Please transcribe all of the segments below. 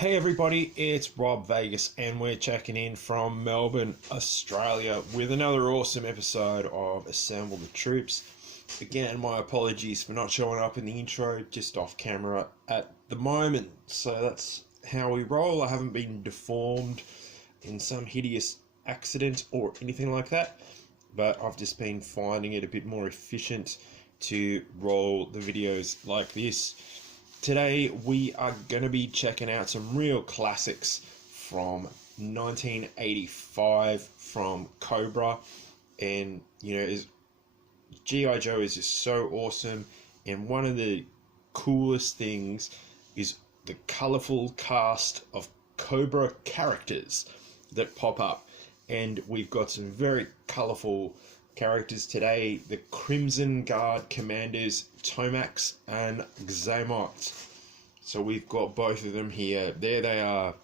Hey everybody, it's Rob Vegas and we're checking in from Melbourne, Australia with another awesome episode of Assemble the Troops. Again, my apologies for not showing up in the intro, just off camera at the moment. So that's how we roll. I haven't been deformed in some hideous accident or anything like that, but I've just been finding it a bit more efficient to roll the videos like this. Today we are going to be checking out some real classics from 1985 from Cobra, and GIJoe is just so awesome, and one of the coolest things is the colourful cast of Cobra characters that pop up, and we've got some very colourful characters today. The Crimson Guard commanders Tomax and Xamot. So we've got both of them here. There they are.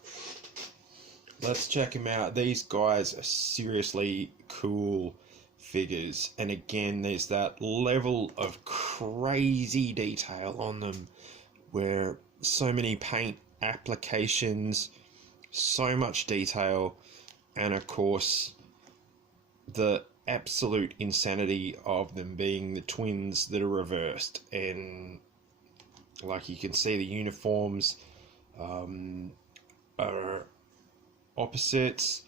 Let's check them out. These guys are seriously cool figures, and again there's that level of crazy detail on them where so many paint applications, so much detail, and of course the absolute insanity of them being the twins that are reversed. And like you can see, the uniforms are opposites,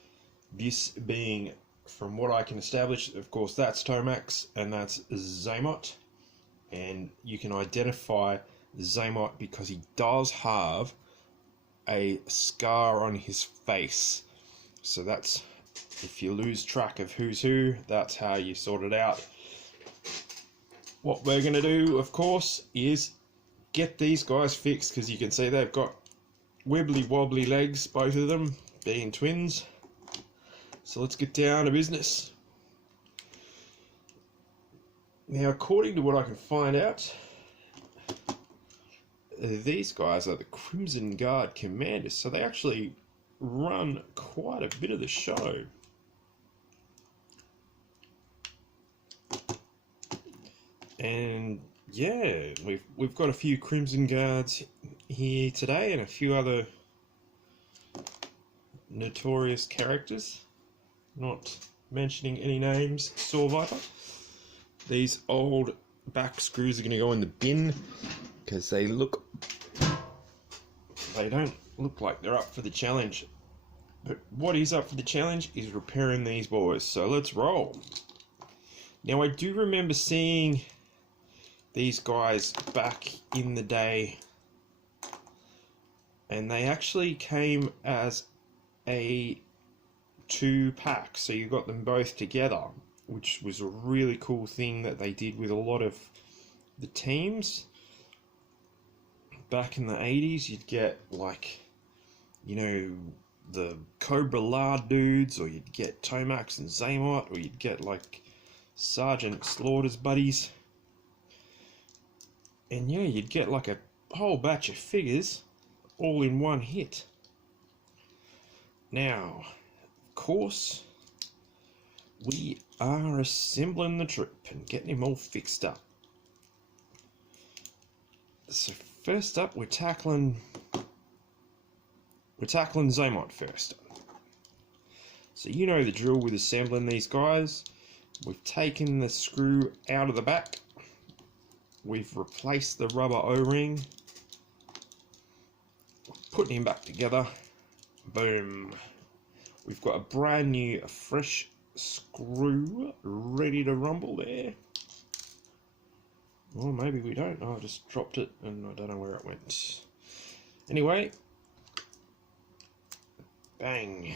this being, from what I can establish, of course that's Tomax and that's Xamot, and you can identify Xamot because he does have a scar on his face. So that's, if you lose track of who's who, that's how you sort it out. What we're going to do, of course, is get these guys fixed, because you can see they've got wibbly wobbly legs, both of them being twins. So let's get down to business. Now, according to what I can find out, these guys are the Crimson Guard commanders, so they actually run quite a bit of the show. And yeah, we've got a few Crimson Guards here today and a few other notorious characters, not mentioning any names. Saw Viper. These old back screws are going to go in the bin because they don't look like they're up for the challenge. But what is up for the challenge is repairing these boys. So let's roll. Now, I do remember seeing these guys back in the day, and they actually came as a 2-pack, so you got them both together, which was a really cool thing that they did with a lot of the teams back in the 80s. You'd get, like, the Cobra La dudes, or you'd get Tomax and Xamot, or you'd get like Sergeant Slaughter's buddies. And yeah, you'd get like a whole batch of figures all in one hit. Now, of course, we are assembling the troop and getting him all fixed up. So first up, we're tackling Xamot first. So you know the drill with assembling these guys. We've taken the screw out of the back. We've replaced the rubber O-ring. Putting him back together. Boom. We've got a brand new, fresh screw ready to rumble there. Or maybe we don't. Oh, I just dropped it and I don't know where it went. Anyway. Bang.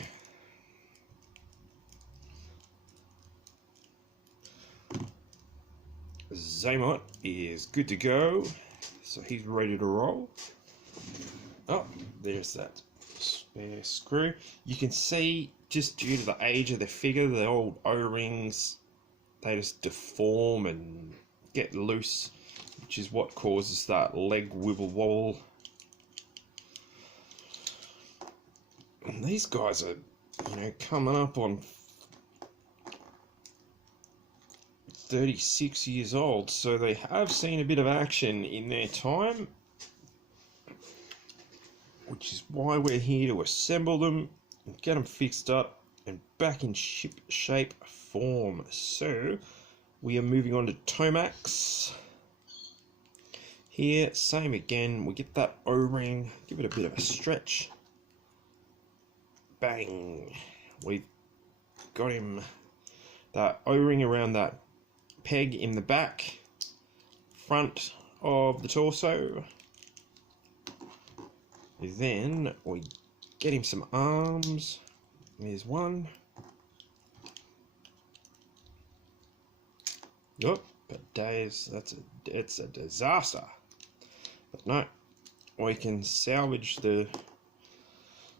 Xamot is good to go, so he's ready to roll. Oh, there's that spare screw. You can see, just due to the age of the figure, the old O-rings, they just deform and get loose, which is what causes that leg wibble wobble. And these guys are, coming up on 36 years old, so they have seen a bit of action in their time. which is why we're here to assemble them and get them fixed up and back in ship shape form. So we are moving on to Tomax. Here, same again, we get that O-ring, give it a bit of a stretch. Bang! We've got him, that O-ring around that peg in the back, front of the torso. Then we get him some arms. There's one. Oh, but days, it's a disaster. But no, we can salvage the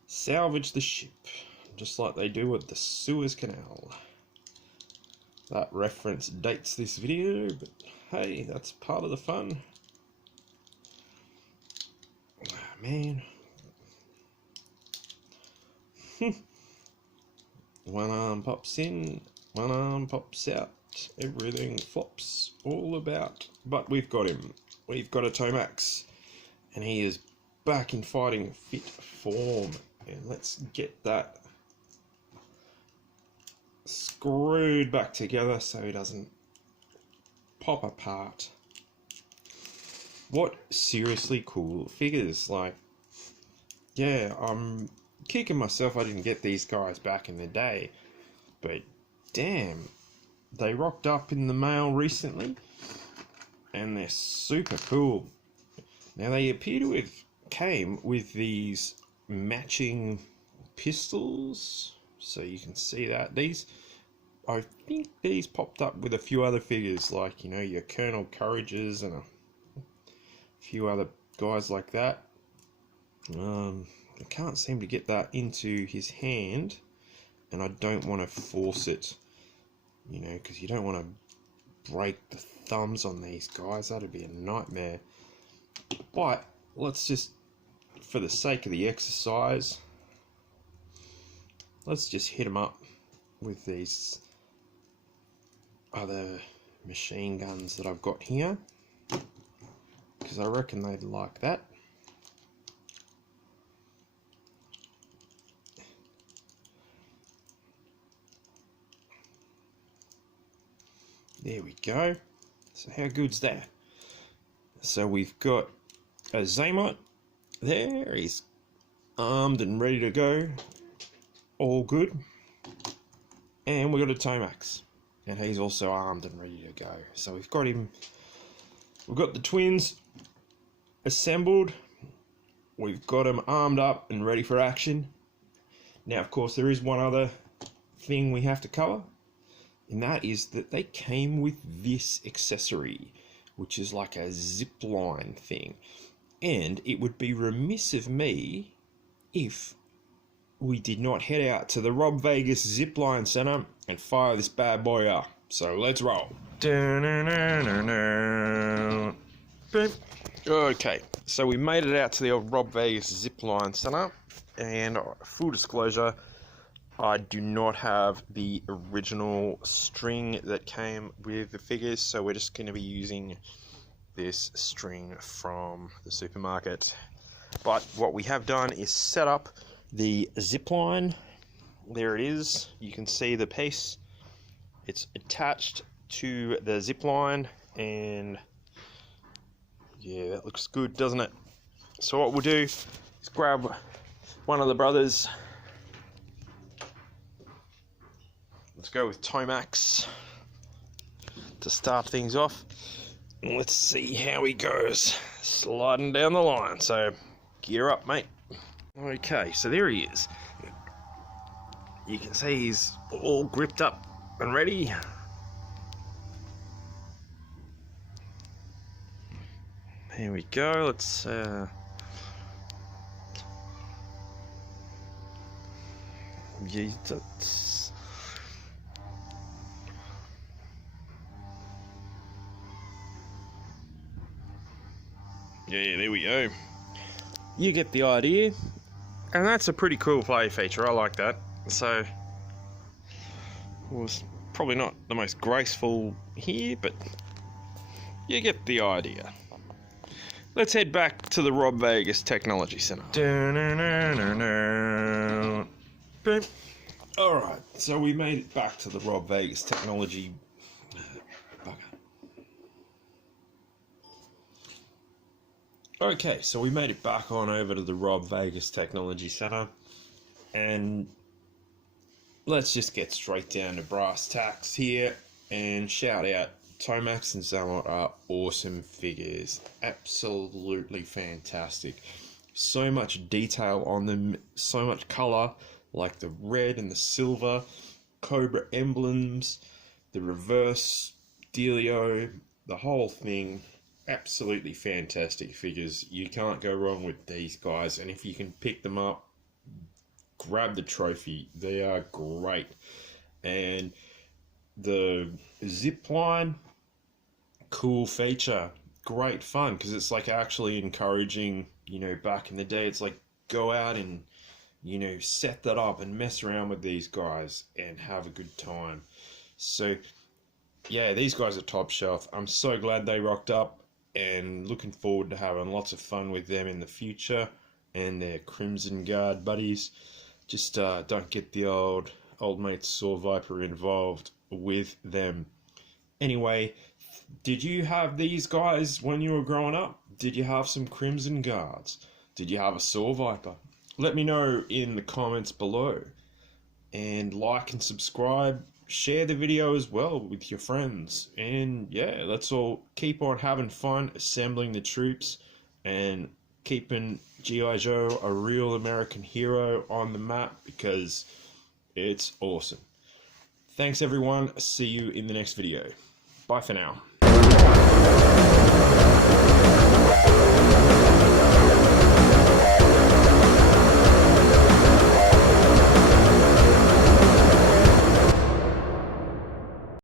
ship, just like they do at the Suez Canal. That reference dates this video, but hey, that's part of the fun. Oh, man. One arm pops in, one arm pops out. Everything flops all about. But we've got him. We've got a Tomax, and he is back in fighting fit form. And let's get that screwed back together so he doesn't pop apart. What seriously cool figures. Like, yeah, I'm kicking myself I didn't get these guys back in the day, but damn, they rocked up in the mail recently and they're super cool. Now they appear to have came with these matching pistols, so you can see that these, I think these popped up with a few other figures, like, you know, your Colonel Courages and a few other guys like that. I can't seem to get that into his hand, and I don't want to force it, you know, because you don't want to break the thumbs on these guys. That'd be a nightmare. But let's just, for the sake of the exercise, let's just hit them up with these other machine guns that I've got here, because I reckon they'd like that. There we go. So how good's that? So we've got a Xamot there. He's armed and ready to go. All good. And we've got a Tomax, and he's also armed and ready to go. So we've got him. We've got the twins assembled. We've got them armed up and ready for action. Now, of course, there is one other thing we have to cover, and that is that they came with this accessory, which is like a zip line thing. And it would be remiss of me if we did not head out to the Rob Vegas Zipline Center and fire this bad boy up. So let's roll. Okay, so we made it out to the old Rob Vegas Zipline Center, and full disclosure, I do not have the original string that came with the figures, so we're just going to be using this string from the supermarket. But what we have done is set up the zip line. There it is. You can see the piece. It's attached to the zip line, and yeah, that looks good, doesn't it? So what we'll do is grab one of the brothers. Let's go with Tomax to start things off. And let's see how he goes sliding down the line. So gear up, mate. Okay, so there he is. You can see he's all gripped up and ready. Here we go. Let's yeah, that's... yeah, there we go. You get the idea. And that's a pretty cool play feature. I like that. So it was probably not the most graceful here, but you get the idea. let's head back to the Rob Vegas Technology Center. Alright, so we made it back to the Rob Vegas Technology... Okay, so we made it back on over to the Rob Vegas Technology Center, and let's just get straight down to brass tacks here and shout out Tomax and Xamot are awesome figures, absolutely fantastic. So much detail on them, so much color, like the red and the silver, Cobra emblems, the reverse dealio, the whole thing. Absolutely fantastic figures. You can't go wrong with these guys, and if you can pick them up, grab the trophy. They are great. And the zip line, cool feature, great fun, because it's like actually encouraging, you know, back in the day, it's like go out and, you know, set that up and mess around with these guys and have a good time. So yeah, these guys are top shelf. I'm so glad they rocked up, and looking forward to having lots of fun with them in the future and their Crimson Guard buddies. Just don't get the old mate Saw Viper involved with them. Anyway, did you have these guys when you were growing up? Did you have some Crimson Guards? Did you have a Saw Viper? Let me know in the comments below. And like and subscribe. Share the video as well with your friends. And yeah, let's all keep on having fun assembling the troops and keeping G.I. Joe a real American hero on the map, because it's awesome. Thanks everyone. See you in the next video. Bye for now.